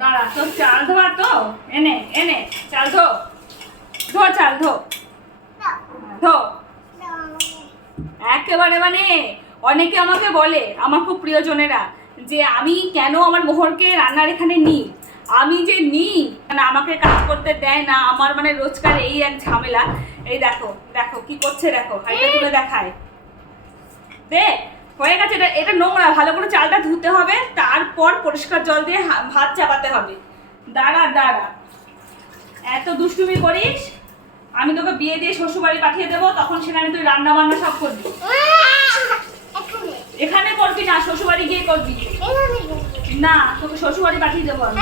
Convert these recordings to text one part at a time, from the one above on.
দাঁড়া, তোর চাল ধোয়া তো? এনে এনে চাল ধো, ধো চাল ধো, ধো। একেবারে মানে অনেকে আমাকে বলে, আমার খুব প্রিয়জনেরা, যে আমি কেন আমার মোহরকে রান্নার এখানে নিই। আমি যে নিই মানে আমাকে কাজ করতে দেয় না, আমার মানে রোজকার এই এক ঝামেলা। এই দেখো দেখো কি করছে, দেখো হাইটা তুলে দেখায়। দেখ হয়ে গেছে, এটা এটা নোংরা, ভালো করে চালটা ধুতে হবে, তারপর পরিষ্কার জল দিয়ে ভাত চাপাতে হবে। দাঁড়া দাঁড়া, এত দুষ্টুমি করিস, আমি তোকে বিয়ে দিয়ে শ্বশুরবাড়ি পাঠিয়ে দেবো, তখন সেখানে তুই রান্না বান্না সব করবি। এখানে করবি না, শ্বশুরবাড়ি গিয়ে করবি। না, তোকে শ্বশুরবাড়ি পাঠিয়ে দেবো আমি।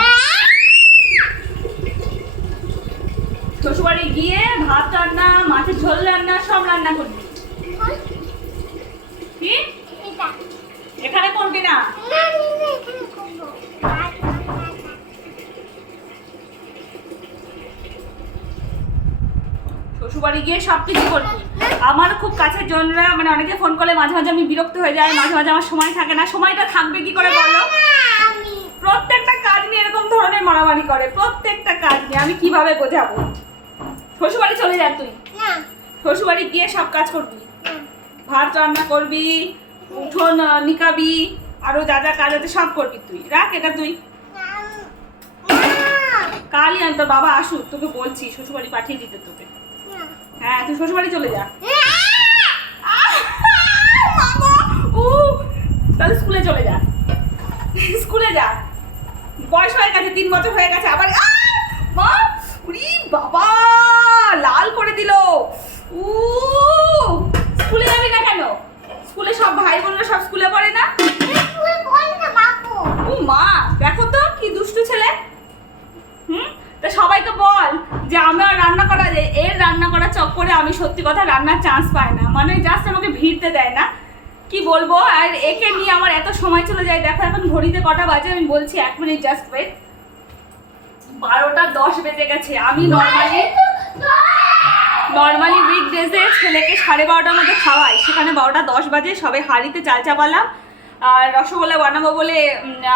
শ্বশুরবাড়ি গিয়ে ভাত রান্না, মাছের ঝোল রান্না, সব রান্না করবি। কি এখানে করবি না? শ্বশুরবাড়ি গিয়ে সবকিছু করবি। আমার খুব কাছের জনরা মানে অনেকে ফোন করলে মাঝে মাঝে আমি বিরক্ত হয়ে যাই, মাঝে মাঝে আমার সময় থাকে না। সময়টা থাকবে কি করে বলো? প্রত্যেকটা কাজ নিয়ে এরকম ধরনের মারামারি করে, প্রত্যেকটা কাজ নিয়ে আমি কিভাবে বোঝাবো? শ্বশুরবাড়ি চলে যা তুই, শ্বশুরবাড়ি গিয়ে সব কাজ করবি, ভাত রান্না করবি, উঠোন নিকাবি, আরো যা যা কাজ আছে সব করবি তুই। রাখ এটা তুই। কালই আমি তোর বাবা আসুক, তোকে বলছি শ্বশুরবাড়ি পাঠিয়ে দিতে তোকে। হ্যাঁ তুই শ্বশুরবাড়ি চলে যা। তাহলে স্কুলে চলে যা, স্কুলে যা, বয়স হয়ে গেছে, 3 বছর হয়ে গেছে। আবার মা উরি বাবা লাল করে দিল। স্কুলে যাবি না কেন? স্কুলে সব ভাই বোনরা সব স্কুলে পড়ে না? ও মা দেখো তো কি দুষ্টু ছেলে। তা সবাইকে বল যে আমার রান্না করা যায়, এর রান্না করা চক্করে আমি সত্যি কথা রান্নার চান্স পাই না, মানে জাস্ট আমাকে ভিড়তে দেয় না। কি বলবো, আর একে নিয়ে আমার এত সময় চলে যায়। দেখো এখন ঘড়িতে কটা বাজে, আমি বলছি 1 মিনিট জাস্ট ওয়েট। 12টা 10 বেজে গেছে। আমি নর্মালি উইকডেজে ছেলেকে 12:30টার মধ্যে খাওয়াই, সেখানে 12টা 10 বাজে। সবে হাঁড়িতে চাল চাপালাম, আর রসগোল্লা বানাবো বলে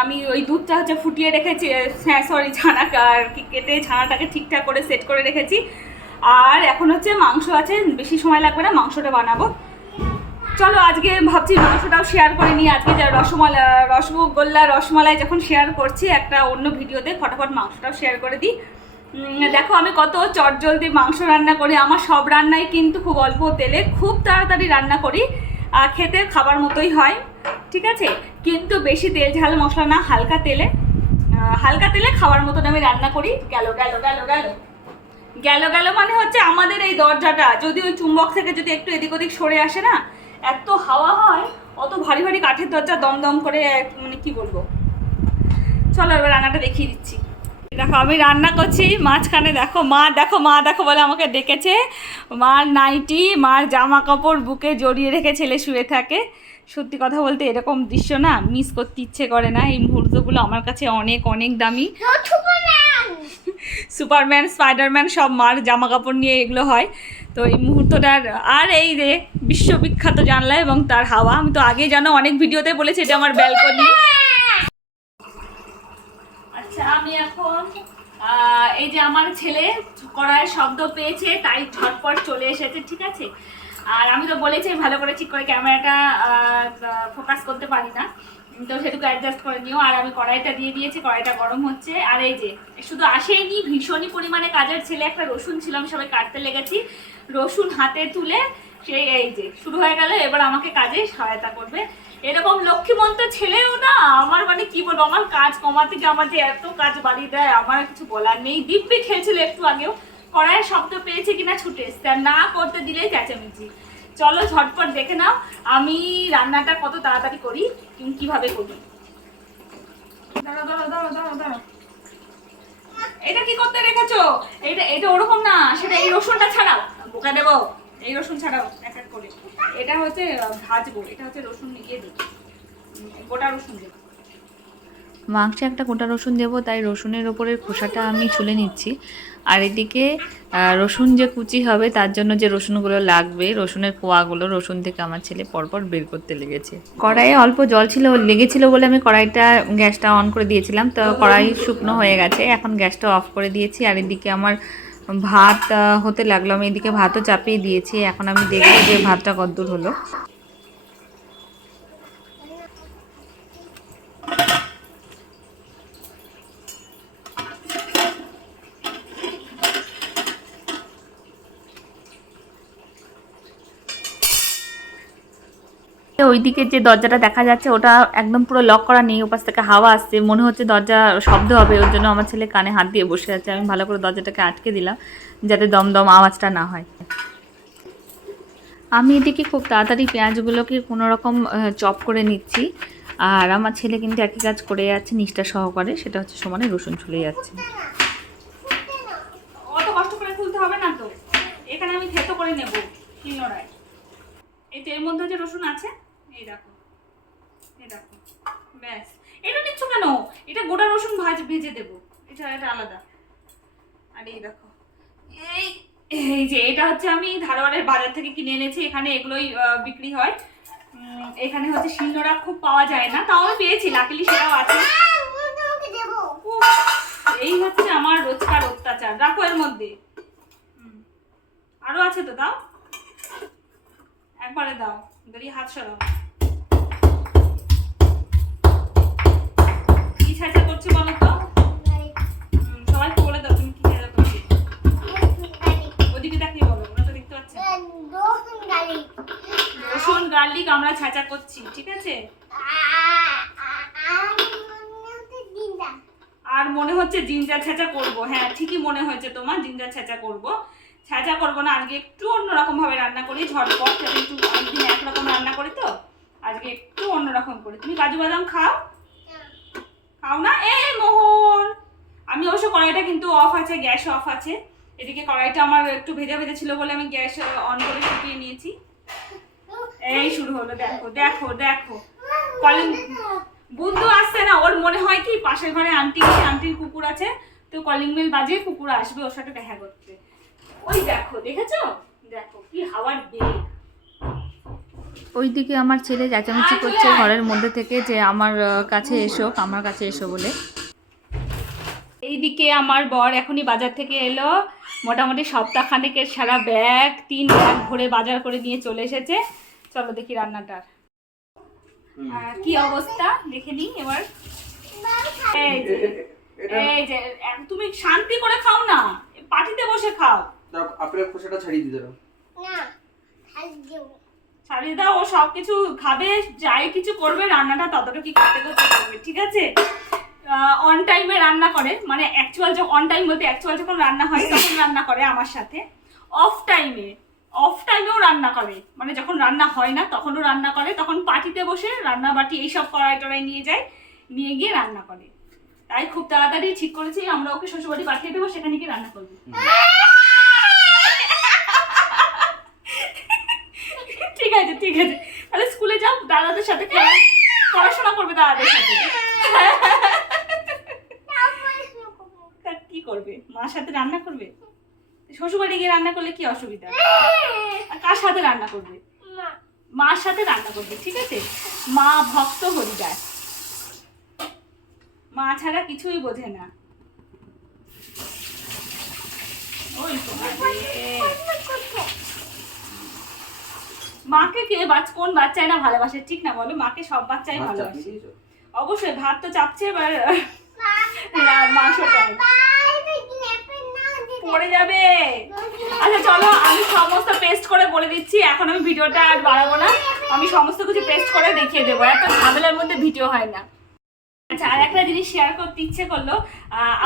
আমি ওই দুধটা হচ্ছে ফুটিয়ে রেখেছি, হ্যাঁ সরি ছানা কেটে ছানাটাকে ঠিকঠাক করে সেট করে রেখেছি। আর এখন হচ্ছে মাংস আছে, বেশি সময় লাগবে না, মাংসটা বানাবো। চলো আজকে ভাবছি মাংসটাও শেয়ার করে নিই। আজকে যা রসগোল্লা রসমালাই যখন শেয়ার করছি একটা অন্য ভিডিওতে, ফটাফট মাংসটাও শেয়ার করে দিই। দেখো আমি কত চটজলদি মাংস রান্না করি। আমার সব রান্নাই কিন্তু খুব অল্প তেলে খুব তাড়াতাড়ি রান্না করি, খেতে খাবার মতোই হয়, ঠিক আছে? কিন্তু বেশি তেল ঝাল মশলা না, হালকা তেলে খাওয়ার মতন আমি রান্না করি। গেল গেল গেল গেল গেল গেল মানে হচ্ছে আমাদের এই দরজাটা যদি ওই চুম্বক থেকে যদি একটু এদিক ওদিক সরে আসে না, এত হাওয়া হয়, অত ভারী ভারী কাঠের দরজা দমদম করে, মানে কি বলবো। চলো এবার রান্নাটা দেখিয়ে দিচ্ছি। দেখো আমি রান্না করছি, মাঝখানে দেখো মা বলে আমাকে ডেকেছে। মার নাইটি, মার জামা কাপড় বুকে জড়িয়ে রেখে ছেলে শুয়ে থাকে। সত্যি কথা বলতে এরকম দৃশ্য না মিস করতে ইচ্ছে করে না। এই মুহূর্তগুলো আমার কাছে অনেক অনেক দামি। সুপারম্যান স্পাইডারম্যান সব মার জামা কাপড় নিয়ে এগুলো হয়। তো এই মুহূর্তটার, আর এই যে বিশ্ববিখ্যাত জানলা এবং তার হাওয়া, আমি তো আগে জানো অনেক ভিডিওতে বলেছি এটা আমার ব্যালকনি। আচ্ছা আমি এখন এই যে আমার ছেলে কড়াইয়ের শব্দ পেয়েছে তাই ঝটপট চলে এসেছে, ঠিক আছে? আর আমি তো বলেছি ভালো করে ঠিক করে ক্যামেরাটা ফোকাস করতে পারি না, তো সেটুকু অ্যাডজাস্ট করে নিও। আর আমি কড়াইটা দিয়ে দিয়েছি, কড়াইটা গরম হচ্ছে। আর এই যে শুধু আসেইনি, ভীষণই পরিমাণে কাজের ছেলে একটা রসুন ছিল, আমি সবাই কাটতে লেগেছি, রসুন হাতে তুলে সেই এই যে শুরু হয়ে গেল, এবার আমাকে কাজে সহায়তা করবে। এরকম লক্ষ্মীমন্ত ছেলেও না আমার, মানে কি বলবো, আমার কাজ কমাতে গিয়ে আমার যে এত কাজ বাড়িয়ে দেয়, আমার কিছু বলার নেই। দিব্যি খেলছিল একটু আগেও, কড়াইয়ের শব্দ পেয়েছে কিনা ছুটে এসছে, আর না করতে দিলেই চেঁচামেচি। চলো ঝটপট দেখে নাও আমি রান্নাটা কত তাড়াতাড়ি করি, কিভাবে করি। দাঁড়াও, এটা কি করতে রেখেছো? এটা ওরকম না, সেটা এই রসুনটা ছাড়াও, বোকা দেবো। এই রসুন ছাড়াও এক এক করে, এটা হচ্ছে ভাজবো, এটা হচ্ছে রসুন ইয়ে দিই, গোটা রসুন দেবো। মাংসে একটা গোটা রসুন দেবো, তাই রসুনের ওপরের খোসাটা আমি ছুলে নিচ্ছি। আর এদিকে রসুন যে কুচি হবে তার জন্য যে রসুনগুলো লাগবে, রসুনের কোয়াগুলো রসুন থেকে আমার ছেলে পরপর বের করতে লেগেছে। কড়াইয়ে অল্প জল ছিল, লেগেছিল বলে আমি গ্যাসটা অন করে দিয়েছিলাম, তো কড়াই শুকনো হয়ে গেছে। এখন গ্যাসটা অফ করে দিয়েছি। আর এদিকে আমার ভাত হতে লাগলো, আমি এদিকে ভাতও চাপিয়ে দিয়েছি। এখন আমি দেখবো যে ভাতটা কতদূর হলো। ওইদিকে যে দরজাটা দেখা যাচ্ছে ওটা একদম পুরো লক করা নেই, ওপাশ থেকে হাওয়া আসছে, মনে হচ্ছে দরজা শব্দ হবে, ওর জন্য আমার ছেলে কানে হাত দিয়ে বসে আছে। আমি ভালো করে দরজাটাকে আটকে দিলাম যাতে দমদম আওয়াজটা না হয়। আমি এদিকে খুব তাড়াতাড়ি পেঁয়াজগুলোকে কোনো রকম চপ করে নিচ্ছি। আর আমার ছেলে কিন্তু একই কাজ করে যাচ্ছে নিষ্ঠা সহকারে, সেটা হচ্ছে সমানে রসুন ছুলে যাচ্ছে। অত কষ্ট করে খুলতে হবে না তো, এখানে আমি থেতো করে নেব শিলনোড়ায়। এই তেলের মধ্যে যে রসুন আছে, এই দেখো, এই দেখো, ব্যাস। এটা নিচ্ছ কেন? এটা গোটা রসুন ভেজে দেবো, এটা আলাদা। আর এই দেখো, এই এই যে এটা হচ্ছে আমি ধারওয়াড়ের বাজার থেকে কিনে এনেছি, এখানে এগুলোই বিক্রি হয়। এখানে হচ্ছে শিলনোড়া খুব পাওয়া যায় না, তাও আমি পেয়েছি, লাকিলি সেটাও আছে। এই হচ্ছে আমার রোজকার অত্যাচার। রাখো এর মধ্যে, আরো আছে তো, দাও একবারে দাও, দাঁড়িয়ে হাত সরাও। কি ছাঁচা করছি বলো তো? সবাইকে বলে দাও তুমি কি ছাঁচা করছি। ওদিকে তাকিয়ে বলো, ওরা তো দেখতে পাচ্ছে। রসুন গার্লিক আমরা ছাঁচা করছি, ঠিক আছে? আর মনে হচ্ছে জিঞ্জার ছাঁচা করবো। হ্যাঁ ঠিকই মনে হয়েছে তোমার, জিঞ্জার ছাঁচা করবো। ছাঁচা করবো না, আজকে একটু অন্যরকম ভাবে রান্না করি, ঝটপট, যাতে একটু অনেকদিন একরকম রান্না করি তো আজকে একটু অন্যরকম করি। তুমি কাজু বাদাম খাও? খাও না? এই মোহন, আমি অবশ্য কড়াইটা কিন্তু অফ আছে, গ্যাস অফ আছে। এদিকে কড়াইটা আমার একটু ভেজা ভেজা ছিল বলে আমি গ্যাস অন করে শুকিয়ে নিয়েছি। এই শুরু হলো, দেখো দেখো দেখো, কলিং বুদ্ধু আসছে না, ওর মনে হয় কি পাশের ঘরে আন্টির কুকুর আছে, তো কলিং বেল বাজে, কুকুর আসবে ওর সাথে দেখা করতে। ওই দেখো, দেখেছো? দেখো কি হাওয়ার বেগ। ওইদিকে আমার ছেলে চেঁচামেচি করছে ঘরের মধ্যে থেকে যে আমার কাছে এসো বলে। এইদিকে আমার বর এখনই বাজার থেকে এলো, মোটামুটি সপ্তাহখানেকের সারা ব্যাগ, 3 ব্যাগ ভরে বাজার করে নিয়ে চলে এসেছে। চলো দেখি রান্নাটার কি অবস্থা, দেখে নিই এবার। এই যে তুমি শান্তি করে খাও না, পাটিতে বসে খাও। আপনার খোসাটা ছাড়িয়ে দিতে দাও। না, ছাড়িয়ে দাও, ও সব কিছু খাবে, যাই কিছু করবে রান্নাটা ততটুকু করতে করবে, ঠিক আছে? অন টাইমে রান্না করে, মানে অ্যাকচুয়াল অন টাইম বলতে অ্যাকচুয়াল যখন রান্না হয় তখন রান্না করে আমার সাথে। অফ টাইমেও রান্না করে, মানে যখন রান্না হয় না তখনও রান্না করে, তখন পাটিতে বসে রান্না বাটি এইসব কড়াই টড়াই নিয়ে গিয়ে রান্না করে। তাই খুব তাড়াতাড়ি ঠিক করেছি আমরা ওকে শ্বশুরবাড়ি পাঠিয়ে দেবো, সেখানে গিয়ে রান্না করবো। ঠিক আছে ঠিক আছে, তাহলে স্কুলে যাও, দাদাদের সাথে পড়াশোনা করবে, দাদাদের সাথে। কি করবে? মার সাথে রান্না করবে? শ্বশুরবাড়ি গিয়ে রান্না করলে কি অসুবিধা? কার সাথে রান্না করবে? মার সাথে রান্না করবে, ঠিক আছে? মা ভক্ত হরিদাস, মা ছাড়া কিছুই বোঝে না। ওই মাকে কোন বাচ্চাই না ভালোবাসে, ঠিক না বলো? মাকে সব বাচ্চাই ভালোবাসে। অবশ্যই ভাত তো চাপছে, এবার মাংসটা পড়ে যাবে। আচ্ছা চলো, আমি সমস্ত পেস্ট করে বলে দিচ্ছি, এখন আমি ভিডিওটা আর বাড়াবো না, আমি সমস্ত কিছু পেস্ট করে দেখিয়ে দেবো, এত ঝামেলার মধ্যে ভিডিও হয় না। আচ্ছা, আর একটা জিনিস শেয়ার করতে ইচ্ছে করলো,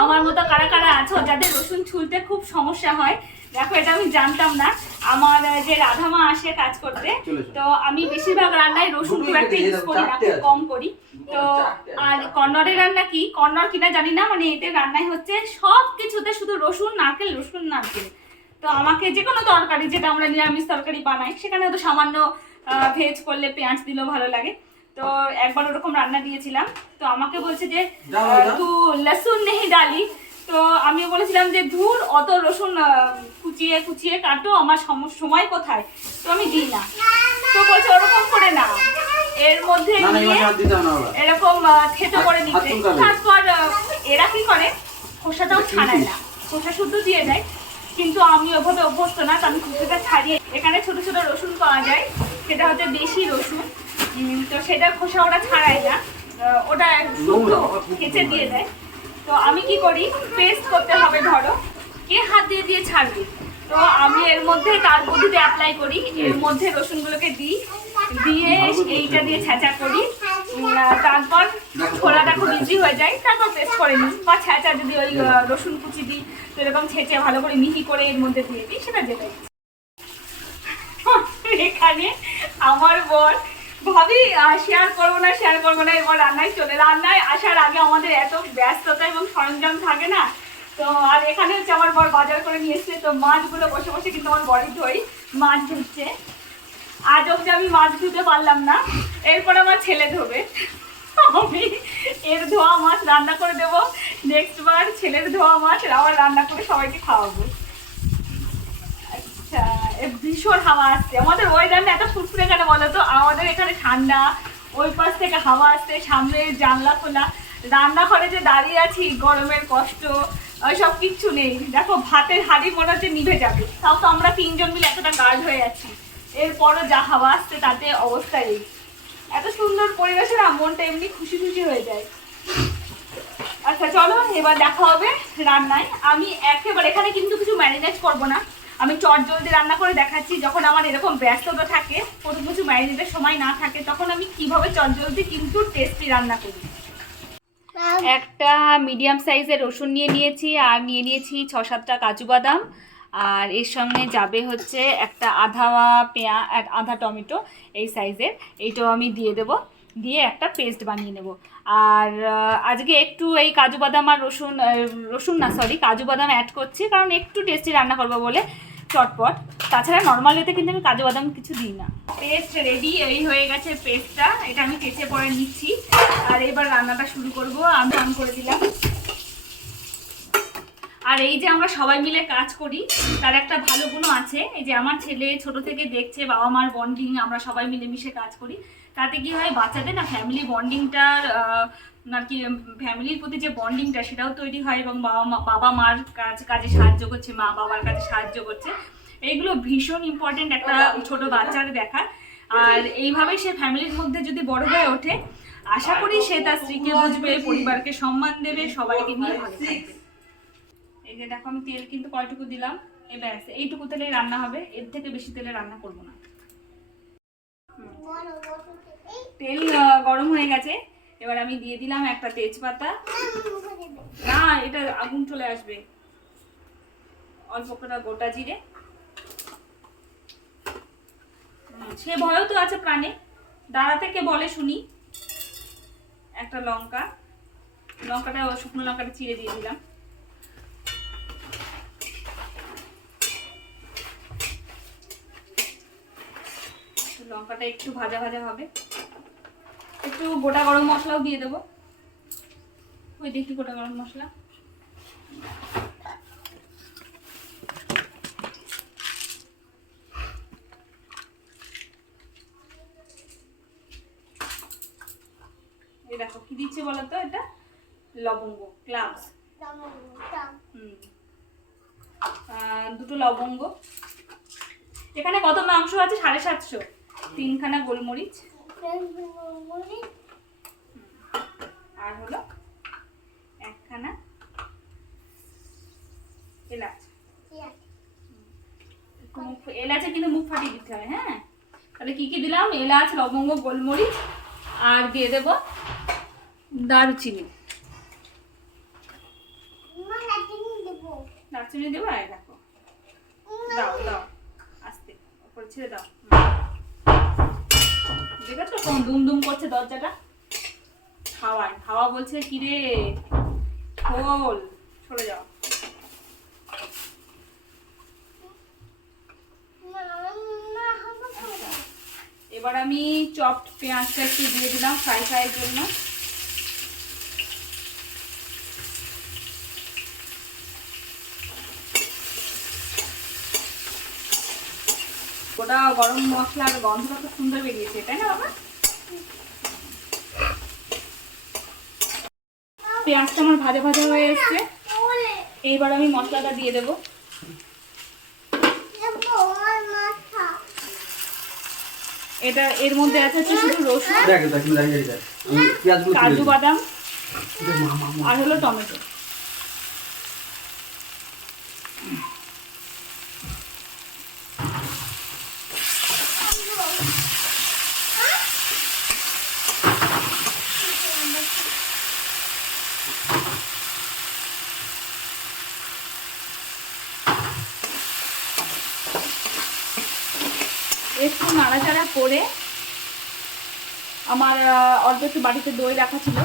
আমার মতো কারা কারা আছো যাদের রসুন ছুলতে খুব সমস্যা হয়। দেখো, এটা আমি জানতাম না, আমার যে রাধামা আসে কাজ করতে, তো আমি বেশিরভাগ রান্নায় রসুন খুব একটা ইউজ করি না, খুব কম করি। তো আর কন্নড়ের রান্না কি, কন্নড় কিনা জানি না, মানে এদের রান্নায় হচ্ছে সব কিছুতে শুধু রসুন নারকেল। তো আমাকে যে কোনো তরকারি, যেটা আমরা নিরামিষ তরকারি বানাই, সেখানে হয়তো সামান্য ভেজ করলে পেঁয়াজ দিলেও ভালো লাগে। তো তো একবার ওরকম রান্না দিয়েছিলাম, তো আমাকে বলছে যে দাও, দাও। তু লসুন নেই ডালি। তো আমি বলেছিলাম যে ধুর অত রসুন কুচিয়ে কুচিয়ে কাটো, আমার সময় কোথায়, তো আমি দিই না। তো বলছে ওরকম করে না, এর মধ্যে না না নিয়ে এবার হাত দিতে হবে না বাবা। এরকম থেতো করে হাত নিতে। তুলতে হবে। তারপর এরা কি করে, খোসাটাও ছাড়ায় না, খোসা শুদ্ধ দিয়ে দেয়, কিন্তু আমি ওভাবে অভ্যস্ত না, তো আমি খোসাটা ছাড়িয়ে। এখানে ছোট ছোট রসুন পাওয়া যায়, সেটা হচ্ছে দেশি রসুন, তো সেটা খোসা ওরা ছাড়ায় না, ওটা শুদ্ধ খেচে দিয়ে দেয়। তো আমি কি করি, পেস্ট করতে হবে, ধরো কে হাত দিয়ে দিয়ে ছাড়বে, তো আমি এর মধ্যে তার বুদ্ধিতে অ্যাপ্লাই করি, এর মধ্যে রসুনগুলোকে দিই, দিয়ে এইটা দিয়ে ছেঁচা করি, তারপর ছোলাটা খুব ইজি হয়ে যায়, তারপর পেস্ট করে নিই, বা ছেঁচা যদি ওই রসুন কুচি দিই, তো এরকম ছেঁচে ভালো করে মিহি করে এর মধ্যে দিয়ে দিই, সেটা যেটা ইচ্ছে। এখানে আমার বর ভাবি শেয়ার করবো না এবার রান্নায় আসার আগে আমাদের এত ব্যস্ততা এবং সরঞ্জাম থাকে না, তো আর এখানে হচ্ছে আমার বর বাজার করে নিয়ে এসছে, তো মাছগুলো বসে বসে কিন্তু আমার বরই ধোই, মাছ ধুচ্ছে। আজ অব্দি আমি মাছ ধুতে পারলাম না, এরপর আমার ছেলে ধোবে, আমি এর ধোয়া মাছ রান্না করে দেবো, নেক্সট বার ছেলের ধোয়া মাছ আবার রান্না করে সবাইকে খাওয়াবো। আচ্ছা, ভীষণ হাওয়া আসছে, আমাদের ওয়েদার এত ফুরফুরে কেন বলো তো, আমাদের এখানে ঠান্ডা, ওই পাশ থেকে হাওয়া আসছে, সামনে জানলা খোলা, রান্নাঘরে যে দাঁড়িয়ে আছি, গরমের কষ্ট সব কিচ্ছু নেই। দেখো ভাতের হাঁড়ি মনে হচ্ছে নিভে যাবে, তাও তো আমরা 3 জন মিলে এতটা গার্ড হয়ে আছি, এরপরও যা হাওয়া আসছে তাতে অবস্থা এই। এত সুন্দর পরিবেশে না মনটা এমনি খুশি খুশি হয়ে যায়। আচ্ছা চলো এবার দেখা হবে রান্নায়। আমি একেবারে এখানে কিন্তু কিছু ম্যারিনেট করবো না, আমি চটজলদি রান্না করে দেখাচ্ছি। যখন আমার এরকম ব্যস্ততা থাকে, কোনো কিছু ম্যারিনেটের সময় না থাকে, তখন আমি কিভাবে চটজলদি কিন্তু টেস্টি রান্না করি। একটা মিডিয়াম সাইজের রসুন নিয়ে নিয়েছি, আর নিয়ে নিয়েছি 6-7টা কাজু বাদাম, আর এর সঙ্গে যাবে হচ্ছে একটা আধা টমেটো এই সাইজের, এইটাও আমি দিয়ে দেবো, দিয়ে একটা পেস্ট বানিয়ে নেব। আর আজকে একটু এই কাজু বাদাম আর কাজু বাদাম অ্যাড করছি, কারণ একটু টেস্টি রান্না করবো বলে, চটপট। তাছাড়া নর্মাল এতে কিন্তু আমি কাজু বাদাম কিছু দিই না। পেস্ট রেডি, এই হয়ে গেছে পেস্টটা, এটা আমি কেচে পরে নিচ্ছি, আর এবার রান্নাটা শুরু করব। আমি অন করে দিলাম। আর এই যে আমরা সবাই মিলে কাজ করি, তার একটা ভালো গুণ আছে, এই যে আমার ছেলে ছোট থেকে দেখছে বাবা মার বন্ডিং, আমরা সবাই মিলেমিশে কাজ করি, তাতে কি হয় বাচ্চাদের না ফ্যামিলি বন্ডিংটার আর কি, ফ্যামিলির প্রতি যে বন্ডিংটা সেটাও তৈরি হয়, এবং বাবা মার কাজে সাহায্য করছে, মা বাবার কাজে সাহায্য করছে, এইগুলো ভীষণ ইম্পর্টেন্ট একটা ছোট বাচ্চার দেখা। আর এইভাবে সে ফ্যামিলির মধ্যে যদি বড় হয়ে ওঠে, আশা করি সে তার স্ত্রীকে বুঝবে, পরিবারকে সম্মান দেবে, সবাইকে নিয়ে ভালো থাকবে। এই যে দেখো আমি তেল কিন্তু কয়টুকু দিলাম, এবার এইটুকু তেলে রান্না হবে, এর থেকে বেশি তেলে রান্না করব না। তেল গরম হয়ে গেছে, এবার আমি দিয়ে দিলাম একটা তেজপাতা, না এটা আগুন চলে আসবে, অল্প করে গোটা জিরে, সে ভয়ও তো আছে প্রাণে, দাঁড়া থেকে বলে শুনি। একটা লঙ্কাটা শুকনো লঙ্কাটা চিড়ে দিয়ে দিলাম। লঙ্কাটা একটু ভাজা ভাজা হবে, একটু গোটা গরম মশলাও দিয়ে দেবো, ওই দেখি গোটা গরম মশলা, এই দেখো কি দিচ্ছে বলো তো, এটা লবঙ্গ, ক্লাভস, দুটো লবঙ্গ। এখানে কত মাংস আছে? 750, 3খানা গোলমরিচ, আর হলো 1খানা এলাচ। এলাচে কিন্তু মুখ ফাটিয়ে দিতে হয়। হ্যাঁ, তাহলে কি কি দিলাম? এলাচ, লবঙ্গ, গোলমরিচ, আর দিয়ে দেব দারুচিনি। দারচিনি দেবো, আর দেখো দাও দাও আস্তে উপরে ছেড়ে দাও। দেখেছো কোন দুম দুম করছে দরজাটা, হাওয়া বলছে কিরে খোল, সরে যাও। এবার এবার আমি চপড পেঁয়াজটা একটু দিয়ে দিলাম ফ্রাইয়ের জন্য। ওটা গরম মশলার গন্ধটা খুব সুন্দর বেরিয়েছে, তাই না বাবা? পেঁয়াজটা আমার ভাজা ভাজা হয়ে এসছে, এইবার আমি মশলাটা দিয়ে দেবো। এটা এর মধ্যে আছে হচ্ছে শুধু রসুন, কাজু বাদাম আর হলো টমেটো। একটু নাড়াচাড়া করে আমার অল্প একটু বাড়িতে দই রাখা ছিল,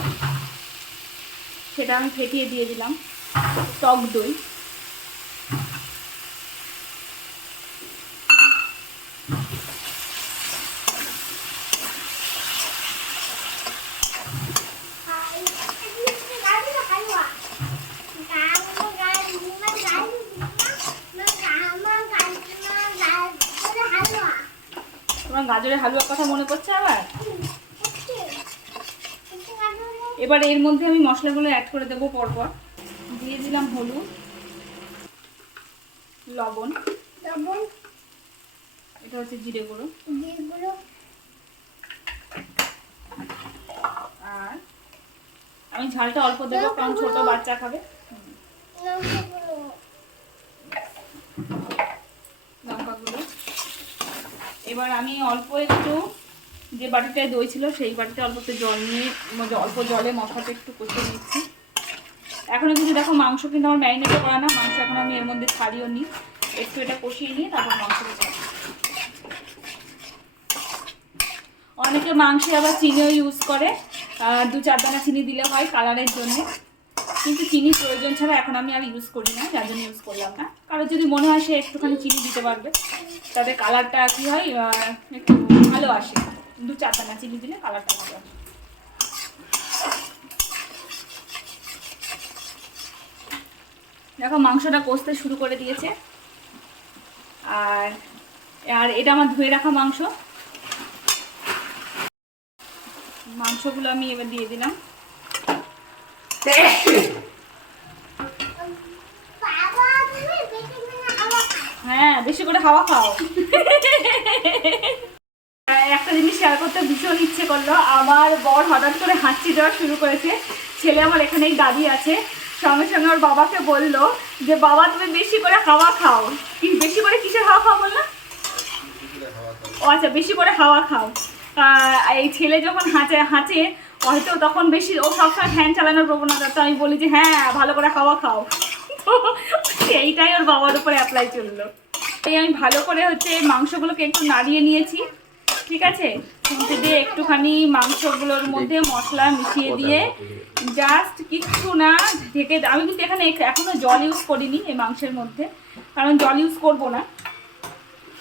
সেটা আমি ফেটিয়ে দিয়ে দিলাম, টক দই। তোমার গাজরের হালুয়ার কথা মনে পড়ছে আবার? এবার এর মধ্যে আমি মশলাগুলো অ্যাড করে দেবো পরপর। দিয়ে দিলাম হলুদ, লবণ, এটা হচ্ছে জিরে গুঁড়ো, আর আমি ঝালটা অল্প দেবো কারণ ছোট বাচ্চা খাবে। লঙ্কাগুলো। এবার আমি অল্প একটু, যে বাটিটায় দই ছিল সেই বাটিতে অল্প একটু জল নিয়ে, অল্প জলে মশলাটা একটু কষিয়ে নিচ্ছি। এখনো কিন্তু দেখো মাংস কিন্তু আমার ম্যারিনেটও করা না, মাংস এখন আমি এর মধ্যে ছাড়িও নিই, একটু এটা কষিয়ে নিয়ে তারপর মাংসটা ছাড়ি। অনেকে মাংসে আবার চিনিও ইউজ করে, 2-4 দানা চিনি দিলে হয় কালারের জন্য, কিন্তু চিনির প্রয়োজন ছাড়া এখন আমি আর ইউজ করি না, যার জন্য ইউজ করলাম না। কারো যদি মনে হয় সে একটুখানি চিনি দিতে পারবে, তাতে কালারটা কি হয় একটু ভালো আসে, 2-4 দানা চিনি দিলে কালারটা ভালো আসে। দেখো মাংসটা কষতে শুরু করে দিয়েছে, আর এটা আমার ধুয়ে রাখা মাংসগুলো আমি এবার দিয়ে দিলাম। হ্যাঁ, বেশি করে হাওয়া খাও। একটা জিনিস শেয়ার করতে ভীষণ ইচ্ছে করলো, আমার বর হঠাৎ করে হাঁচি দেওয়া শুরু করেছে। ছেলে আমার এখানেই দাঁড়িয়ে আছে, সঙ্গে সঙ্গে ওর বাবাকে বললো যে বাবা তুমি বেশি করে হাওয়া খাও। কি বেশি করে কিসের হাওয়া খাও বললো? ও আচ্ছা, বেশি করে হাওয়া খাও। এই ছেলে যখন হাঁচে হয়তো তখন বেশি, ও সবসময় ফ্যান চালানোর প্রবণতা, তো আমি বলি যে হ্যাঁ ভালো করে হাওয়া খাও, তো এইটাই ওর বাবার উপরে অ্যাপ্লাই চললো। এই আমি ভালো করে হচ্ছে মাংসগুলোকে একটু নাড়িয়ে নিয়েছি, ঠিক আছে, খুঁতে দিয়ে একটুখানি মাংসগুলোর মধ্যে মশলা মিশিয়ে দিয়ে জাস্ট কিচ্ছু না ঢেকে। আমি কিন্তু এখানে এখনো জল ইউজ করিনি এই মাংসের মধ্যে, কারণ জল ইউজ করবো না,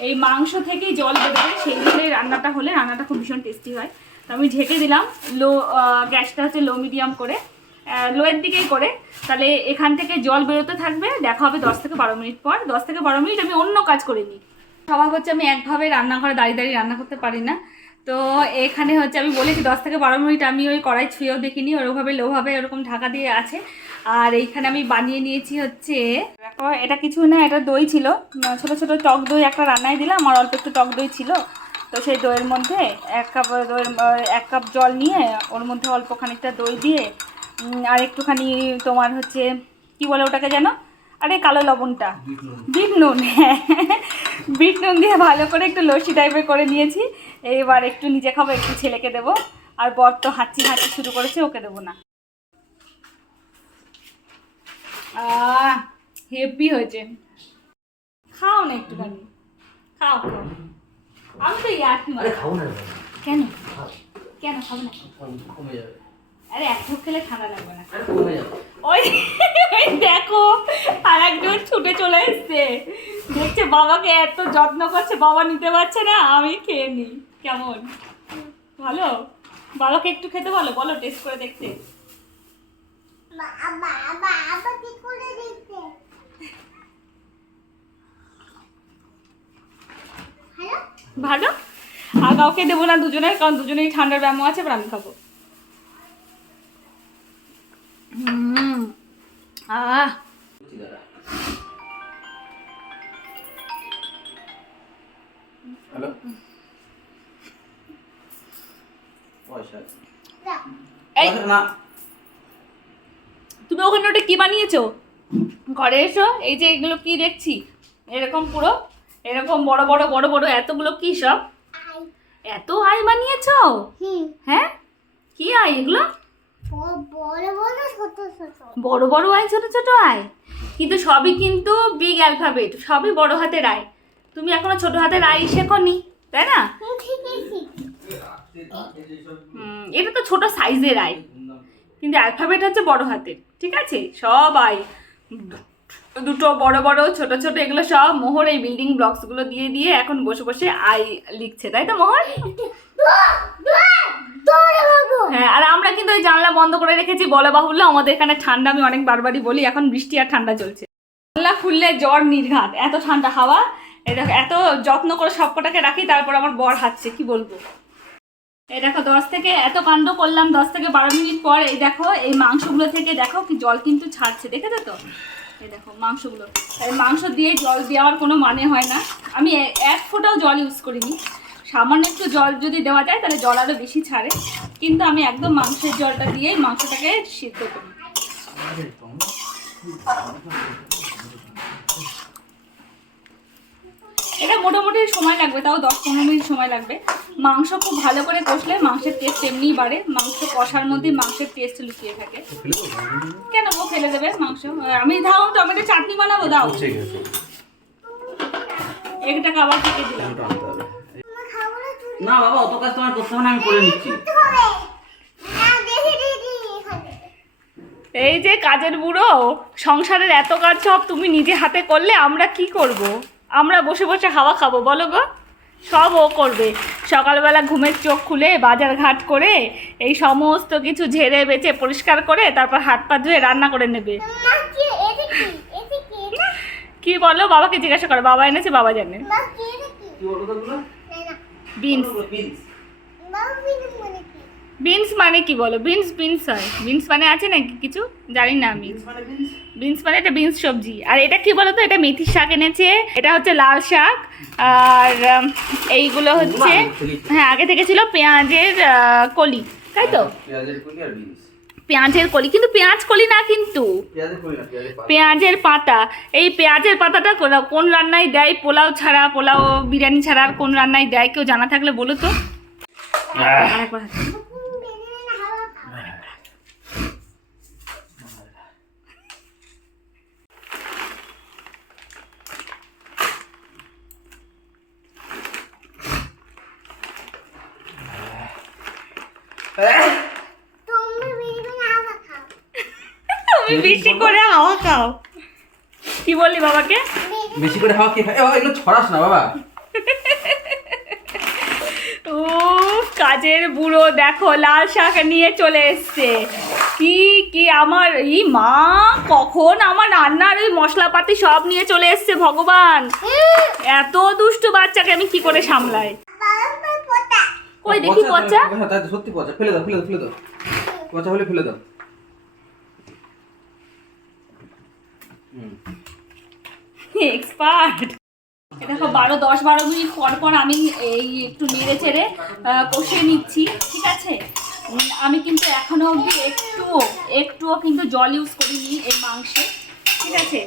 এই মাংস থেকেই জল বেরোবে, সেই জলে রান্নাটা হলে রান্নাটা খুব ভীষণ টেস্টি হয়। তো আমি ঢেকে দিলাম, গ্যাসটা হচ্ছে লো মিডিয়াম করে, লোয়ের দিকেই করে, তাহলে এখান থেকে জল বেরোতে থাকবে। দেখা হবে 10 থেকে 12 মিনিট পর। 10 থেকে 12 মিনিট আমি অন্য কাজ করে নিই। স্বভাব হচ্ছে আমি একভাবে রান্নাঘরে দাঁড়িয়ে দাঁড়িয়ে রান্না করতে পারি না, তো এখানে হচ্ছে আমি বলেছি 10 থেকে 12 মিনিট আমি ওই কড়াই ছুঁয়েও দেখিনি, ওরভাবে লোভাবে ওরকম ঢাকা দিয়ে আছে। আর এইখানে আমি বানিয়ে নিয়েছি হচ্ছে, দেখো এটা কিছু না, এটা দই ছিল, ছোট ছোট টক দই একটা রান্নায় দিলাম, আমার অল্প একটু টক দই ছিল, তো সেই দইয়ের মধ্যে 1 কাপ জল নিয়ে ওর মধ্যে অল্প খানিকটা দই দিয়ে আর একটুখানি তোমার হচ্ছে কি বলে ওটাকে যেন, আরে কালো লবণটা, বিট নুন, হ্যাঁ বিট নুন দিয়ে ভালো করে একটু লস্যি টাইপের করে নিয়েছি। এইবার একটু নিজে খাবো, একটু ছেলেকে দেবো, আর বর তো হাঁচি শুরু করেছে, ওকে দেবো না। হেভি হয়েছে, খাও না একটুখানি, খাও খাও। আমি তো কেন কেন খাবো না? আরে এক ঢোক খেলে ঠান্ডা লাগবে না। ওই দেখো আর একজন ছুটে চলে এসছে, দেখছে বাবাকে এত যত্ন করছে, বাবা নিতে পারছে না, আমি খেয়ে নিই, কেমন? ভালো, বাবাকে একটু খেতে বলো, বলো টেস্ট করে দেখতে। ভালো, আর কাউকে দেবো না দুজনের, কারণ দুজনেই ঠান্ডার ব্যায়াম আছে, এবার আমি খাবো। আহ হ্যালো পয়সা এই না তুমি ওখানে ওটা কি বানিয়েছো? ঘরে এসো, এই যে এগুলো কি দেখছি, এরকম পুরো এরকম বড় বড় বড় বড় এতগুলো কি সব? এত আই বানিয়েছো? হ্যাঁ, কি আই এগুলো? বড় বড় আই, ছোট ছোট আই, কিন্তু সবই কিন্তু বিগ অ্যালফাবেট, সবই বড় হাতের আই। তুমি এখনো ছোট হাতের আই শেখোনি, তাই না? এটা তো ছোট সাইজের আই, কিন্তু অ্যালফাবেট হচ্ছে বড় হাতের, ঠিক আছে? সব আই, দুটো বড় বড় ছোট ছোট, এগুলো সব মোহর এই বিল্ডিং ব্লকস গুলো দিয়ে দিয়ে এখন বসে বসে আই লিখছে, তাই তো মোহর? হ্যাঁ, আর আমরা কিন্তু ওই জানলা বন্ধ করে রেখেছি, বলা বাহুল্য আমাদের এখানে ঠান্ডা, আমি অনেক বারবারই বলি, এখন বৃষ্টি আর ঠান্ডা চলছে, জানলা খুললে জ্বর নির্ঘাত, এত ঠান্ডা হাওয়া। এই দেখো, এত যত্ন করে সবকটাকে রাখি, তারপর আমার বর হাঁটছে, কি বলবো। এই দেখো 10 থেকে এত কাণ্ড করলাম, 10 থেকে 12 মিনিট পর এই দেখো এই মাংসগুলো থেকে দেখো কি জল কিন্তু ছাড়ছে, দেখেছো তো? এই দেখো মাংসগুলো, এই মাংস দিয়ে জল দেওয়ার কোনো মানে হয় না, আমি এক ফোঁটাও জল ইউজ করিনি, সামান্য একটু জল যদি দেওয়া যায় তাহলে জল আরও বেশি ছাড়ে, কিন্তু আমি একদম মাংসের জলটা দিয়েই মাংসটাকে সিদ্ধ করি। এটা মোটামুটি সময় লাগবে, তাও 10-15 মিনিট সময় লাগবে। মাংস খুব ভালো করে কষলে মাংসের টেস্ট এমনিই বাড়ে, মাংস কষার মধ্যে মাংসের টেস্ট লুকিয়ে থাকে। কেন ও ফেলে দেবে মাংস? আমি দাও টমেটো চাটনি বানাবো, দাও একটাকে আবার থেকে দিলাম। না বাবা, অত কাজ তোমার করতে হবে না, আমি করে নিচ্ছি। এই যে কাজের বুড়ো, সংসারের এত কাজ সব তুমি নিজে হাতে করলে আমরা কি করব? আমরা বসে বসে হাওয়া খাবো বলো গো? সব ও করবে, সকালবেলা ঘুমের চোখ খুলে বাজার ঘাট করে এই সমস্ত কিছু ঝেড়ে বেচে পরিষ্কার করে তারপর হাত পা ধুয়ে রান্না করে নেবে। কি বলো, বাবাকে জিজ্ঞাসা করো, বাবা এনেছে, বাবা জানে। কি বলো তো গুলো? বিনস। বিনস মানে কি বলো? বিনস বিনস হয়, বিনস মানে আছে নাকি কিছু জানি না আমি। বিনস মানে এটা বিনস সবজি। আর এটা কি বলো তো, এটা মেথির শাক এনেছে, এটা হচ্ছে লাল শাক, আর এইগুলো হচ্ছে হ্যাঁ আগে থেকে ছিল পেঁয়াজের কলি, তাই তো? পেঁয়াজের কলি আর বিনস। পেঁয়াজের কলি, কিন্তু পেঁয়াজ কলি না, কিন্তু পেঁয়াজের কলি না, পেঁয়াজের পাতা। এই পেঁয়াজের পাতাটা কোন রান্নায় দেয়? পোলাও ছাড়া, পোলাও বিরিয়ানি ছাড়া আর কোন রান্নায় দেয়? কেউ জানা থাকলে বলো তো। আরেকবার তুমি বেশি করে হাওয়া খাও। কি বললি বাবাকে? বেশি করে হাওয়া খেয়ে এগুলো ছড়াস না বাবা। ও কাজের বুড়ো দেখো লাল শাক নিয়ে চলে এসছে। কি কি আমার এই মা কখন আমার রান্নার ওই মশলাপাতি সব নিয়ে চলে এসছে, ভগবান! এত দুষ্টু বাচ্চাকে আমি কি করে সামলাই? কই দেখি পচা। সত্যি পচা, ফেলে দাও ফেলে দাও ফেলে দাও, পচা হলে ফেলে দাও। এক্সপার্ট। দেখো 10-12 মিনিট পর পর আমি এই একটু নেড়ে চেড়ে কষিয়ে নিচ্ছি, ঠিক আছে? আমি কিন্তু এখনো অবধি একটুও কিন্তু জল ইউজ করিনি এই মাংসে, ঠিক আছে?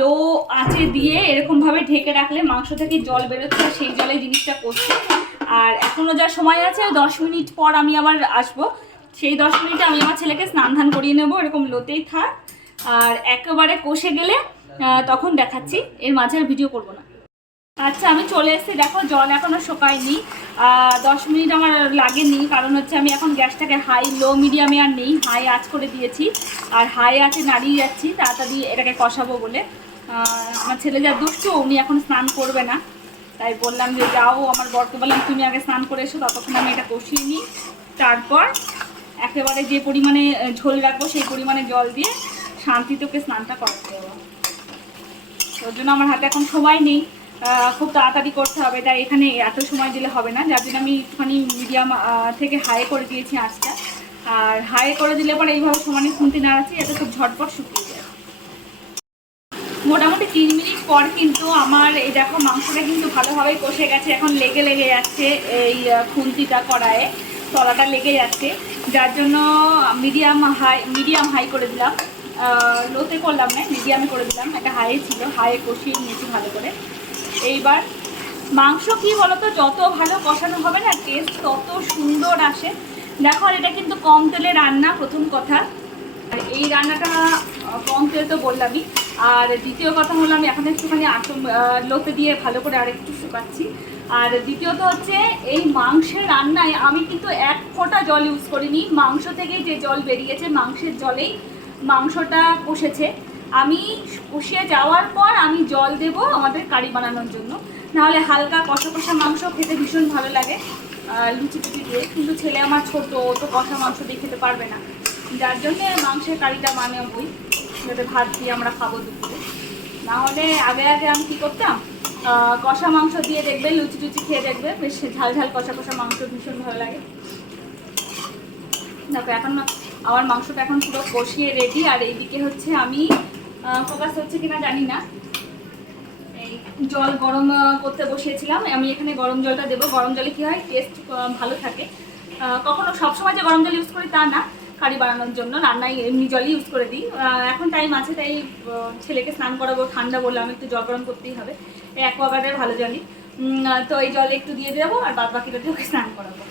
লো আঁচে দিয়ে এরকমভাবে ঢেকে রাখলে মাংস থেকে জল বেরোচ্ছে, আর সেই জলে জিনিসটা করছে। আর এখনও যা সময় আছে 10 মিনিট পর আমি আবার আসবো, সেই 10 মিনিটে আমি আমার ছেলেকে স্নান ধান করিয়ে নেবো, এরকম লোতেই থাক। আর একেবারে কষে গেলে তখন দেখাচ্ছি, এর মাঝে আর ভিডিও করবো না। আচ্ছা আমি চলে এসেছি, দেখো জল এখনও শুকায়নি, 10 মিনিট আমার লাগেনি, কারণ হচ্ছে আমি এখন গ্যাসটাকে হাই লো মিডিয়ামে আর নেই, হাই আঁচ করে দিয়েছি, আর হাই আঁচে নাড়িয়ে যাচ্ছি তাড়াতাড়ি এটাকে কষাবো বলে। আমার ছেলে যা দুষ্টু, উনি এখন স্নান করবে না, তাই বললাম যে যাও, আমার বরকে বললাম তুমি আগে স্নান করে এসো, ততক্ষণ আমি এটা কষিয়ে নিই, তারপর একেবারে যে পরিমাণে ঝোল রাখবো সেই পরিমাণে জল দিয়ে শান্তিতে ওকে স্নানটা করাতে দেবো। ওর জন্য আমার হাতে এখন সময় নেই, খুব তাড়াতাড়ি করতে হবে, তাই এখানে এত সময় দিলে হবে না, যার জন্য আমি একটুখানি মিডিয়াম থেকে হাই করে দিয়েছি আঁচটা। আর হাই করে দিলে পরে এইভাবে সমানে খুন্তি নাড়াচ্ছি, এতে খুব ঝটপট শুকিয়ে যায়। মোটামুটি 3 মিনিট পর কিন্তু আমার এই দেখো মাংসটা কিন্তু ভালোভাবেই কষে গেছে। এখন লেগে যাচ্ছে এই খুন্তিটা কড়াইয়ে, তলাটা লেগে যাচ্ছে, যার জন্য মিডিয়াম হাই করে দিলাম, লোতে করলাম না, মিডিয়ামে করে দিলাম। একটা হাইয়ে ছিল, হাইয়ে কষিয়ে নিয়েছি ভালো করে। এইবার মাংস কি বলতো, যত ভালো কষানো হবে না টেস্ট তত সুন্দর আসে। দেখো এটা কিন্তু কম তেলে রান্না, প্রথম কথা। আর এই রান্নাটা কম তেল তো বললামই। আর দ্বিতীয় কথা হলো আমি এখন একটুখানি লোতে দিয়ে ভালো করে আরেকটু শুকাচ্ছি। আর দ্বিতীয়ত হচ্ছে এই মাংসের রান্নায় আমি কিন্তু 1 ফোঁটা জল ইউজ করিনি, মাংস থেকেই যে জল বেরিয়েছে মাংসের জলেই মাংসটা কষেছে। আমি কষিয়ে যাওয়ার পর আমি জল দেব আমাদের কারি বানানোর জন্য, নাহলে হালকা কষা কষা মাংস খেতে ভীষণ ভালো লাগে লুচি টুচি দিয়ে, কিন্তু ছেলে আমার ছোট, ও তো কষা মাংস দিয়ে খেতে পারবে না, যার জন্যে মাংসের কারিটা বানাবোই, যাতে ভাত দিয়ে আমরা খাবো দুপুরে। নাহলে আগে আমি কী করতাম, কষা মাংস দিয়ে দেখবে লুচি টুচি খেয়ে দেখবে, বেশ ঝাল ঝাল কষা কষা মাংস ভীষণ ভালো লাগে। দেখো এখন আমার মাংসটা এখন পুরো কষিয়ে রেডি। আর এইদিকে হচ্ছে আমি ফোকাস হচ্ছে কিনা জানি না, এই জল গরম করতে বসিয়েছিলাম। আমি এখানে গরম জলটা দেবো, গরম জলে কী হয় টেস্ট ভালো থাকে। কখনো সবসময় যে গরম জল ইউজ করি তা না, কারি বানানোর জন্য রান্নায় এমনি জলই ইউজ করে দিই। এখন টাইম আছে তাই ছেলেকে স্নান করাবো, ঠান্ডা বললাম একটু জল গরম করতেই হবে, এই অ্যাকোয়াগার্ডের ভালো জলই, তো এই জলে একটু দিয়ে দেবো আর বাদ বাকিটা দিয়ে ওকে স্নান করাবো।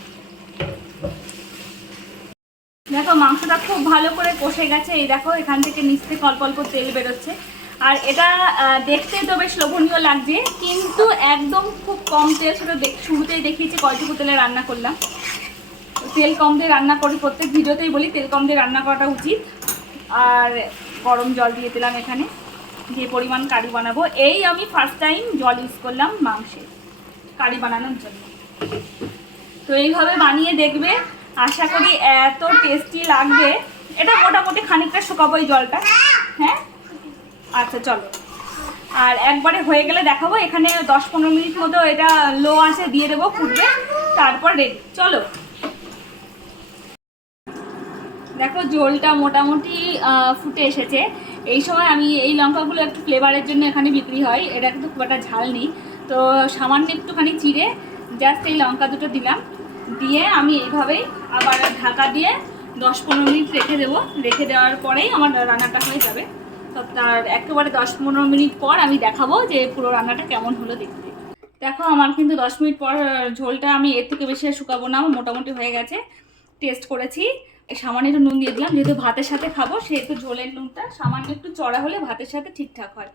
দেখো মাংসটা খুব ভালো করে কষে গেছে, এই দেখো এখান থেকে নিচ থেকে অল্প অল্প তেল বেরোচ্ছে। আর এটা দেখতে তো বেশ লোভনীয় লাগছে, কিন্তু একদম খুব কম তেল, সেটা শুরুতেই দেখিয়েছি কয়টুকু তেলে রান্না করলাম। তেল কম দিয়ে রান্না করি, প্রত্যেক ভিডিওতেই বলি তেল কম দিয়ে রান্না করাটা উচিত। আর গরম জল দিয়ে দিলাম এখানে, যে পরিমাণ কারি বানাবো। এই আমি ফার্স্ট টাইম জল ইউজ করলাম মাংসের কারি বানানোর জন্য, তো এইভাবে বানিয়ে দেখবে, আশা করি এত টেস্টি লাগবে। এটা মোটামুটি খানিকটা শুকাবো এই জলটা, হ্যাঁ আচ্ছা চলো। আর একবারে হয়ে গেলে দেখাবো, এখানে 10-15 মিনিট মতো এটা লো আঁচে দিয়ে দেবো, ফুটবে, তারপর রেডি। চলো দেখো ঝোলটা মোটামুটি ফুটে এসেছে। এই সময় আমি এই লঙ্কাগুলো একটু ফ্লেভারের জন্য এখানে বিক্রি হয়, এটা কিন্তু খুব একটা ঝাল নেই, তো সামান্য একটুখানি চিড়ে জাস্ট এই লঙ্কা দুটো দিলাম, দিয়ে আমি এইভাবেই আবার ঢাকা দিয়ে 10-15 মিনিট রেখে দেবো। রেখে দেওয়ার পরেই আমার রান্নাটা হয়ে যাবে। তো তার একেবারে 10-15 মিনিট পর আমি দেখাবো যে পুরো রান্নাটা কেমন হলো দেখতে। দেখো আমার কিন্তু 10 মিনিট পর ঝোলটা আমি এর থেকে বেশি শুকাবো না, মোটামুটি হয়ে গেছে। টেস্ট করেছি, সামান্য একটু নুন দিয়ে দিলাম, যেহেতু ভাতের সাথে খাবো সেহেতু ঝোলের নুনটা সামান্য একটু চড়া হলে ভাতের সাথে ঠিকঠাক হয়।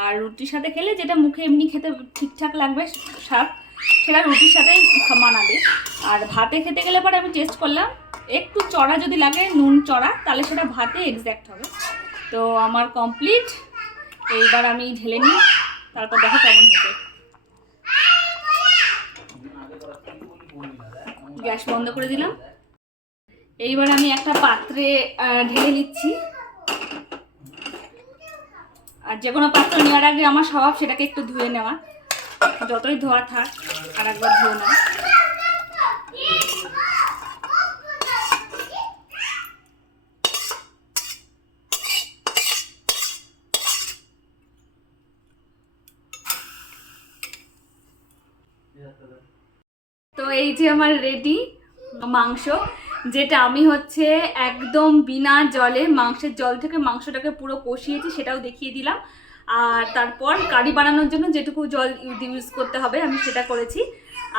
আর রুটির সাথে খেলে যেটা মুখে এমনি খেতে ঠিকঠাক লাগবে স্বাদ, সেটা রুটির সাথেই মানাবে। আর ভাতে খেতে গেলে পরে আমি টেস্ট করলাম, একটু চড়া যদি লাগে নুন চড়া, তাহলে সেটা ভাতে এক্স্যাক্ট হবে। তো আমার কমপ্লিট, এইবার আমি ঢেলে নিই, তারপর দেখো কেমন হয়েছে। গ্যাস বন্ধ করে দিলাম। এইবার আমি একটা পাত্রে ঢেলে নিচ্ছি। আর যে কোনো পাত্র নেওয়ার আগে আমার স্বভাব সেটাকে একটু ধুয়ে নেওয়া, যতই ধোয়া থাক আর একবার ধুয়ে নেওয়া। তো এই যে আমার রেডি মাংস, যেটা আমি হচ্ছে একদম বিনা জলে মাংসের জল থেকে মাংসটাকে পুরো কষিয়েছি, সেটাও দেখিয়ে দিলাম। আর তারপর কারি বানানোর জন্য যেটুকু জল ইউজ করতে হবে আমি সেটা করেছি।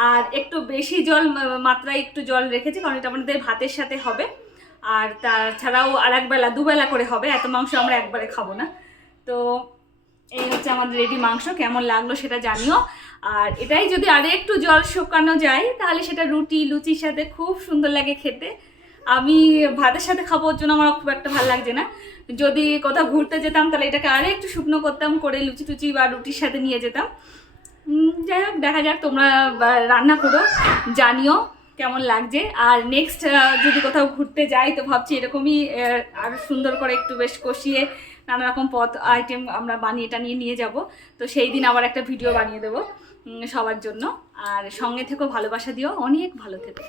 আর একটু বেশি জল মাত্রায় একটু জল রেখেছি, কারণ এটা আমাদের ভাতের সাথে হবে। আর তাছাড়াও আর একবেলা দুবেলা করে হবে, এত মাংস আমরা একবারে খাবো না। তো এই হচ্ছে আমাদের রেডি মাংস। কেমন লাগলো সেটা জানিও। আর এটাই যদি আরে একটু জল শুকানো যায় তাহলে সেটা রুটি লুচির সাথে খুব সুন্দর লাগে খেতে। আমি ভাতের সাথে খাবো, ওর জন্য আমার খুব একটা ভালো লাগছে না। যদি কোথাও ঘুরতে যেতাম তাহলে এটাকে আরে একটু শুকনো করতাম, করে লুচি টুচি বা রুটির সাথে নিয়ে যেতাম। যাই হোক দেখা যাক, তোমরা রান্না করো, জানিও কেমন লাগছে। আর নেক্সট যদি কোথাও ঘুরতে যাই তো ভাবছি এরকমই আরও সুন্দর করে একটু বেশ কষিয়ে নানা রকম পদ আইটেম আমরা বানিয়ে টানিয়ে নিয়ে যাব। তো সেই দিন আবার একটা ভিডিও বানিয়ে দেবো সবার জন্য। আর সঙ্গে থেকেও ভালোবাসা দিও, অনেক ভালো থেকো।